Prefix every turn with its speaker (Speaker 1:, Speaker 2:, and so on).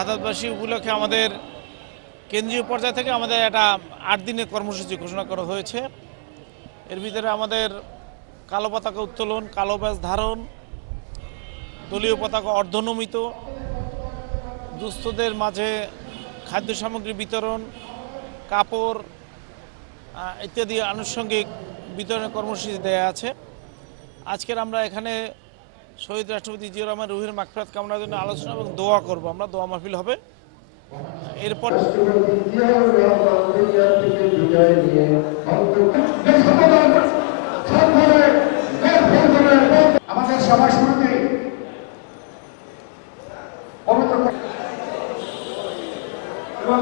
Speaker 1: আদাতবাসী উপলক্ষে আমাদের কেন্দ্রীয় পর্যায় থেকে আমাদের একটা আট দিনের কর্মসূচি ঘোষণা করা হয়েছে। এর ভিতরে আমাদের কালো পতাকা উত্তোলন, কালো ব্যাস ধারণ, দলীয় পতাকা অর্ধনমিত, দুস্থদের মাঝে খাদ্য সামগ্রী বিতরণ, কাপড় ইত্যাদি আনুষঙ্গিক বিতরণের কর্মসূচি দেয়া আছে। আজকের আমরা এখানে শহীদ রাষ্ট্রপতি জিয়া রহমান রুহির মাকফরাত কামনার জন্য আলোচনা এবং দোয়া করব। আমরা দোয়া মাহফিল হবে। এরপর
Speaker 2: আমাদের এবং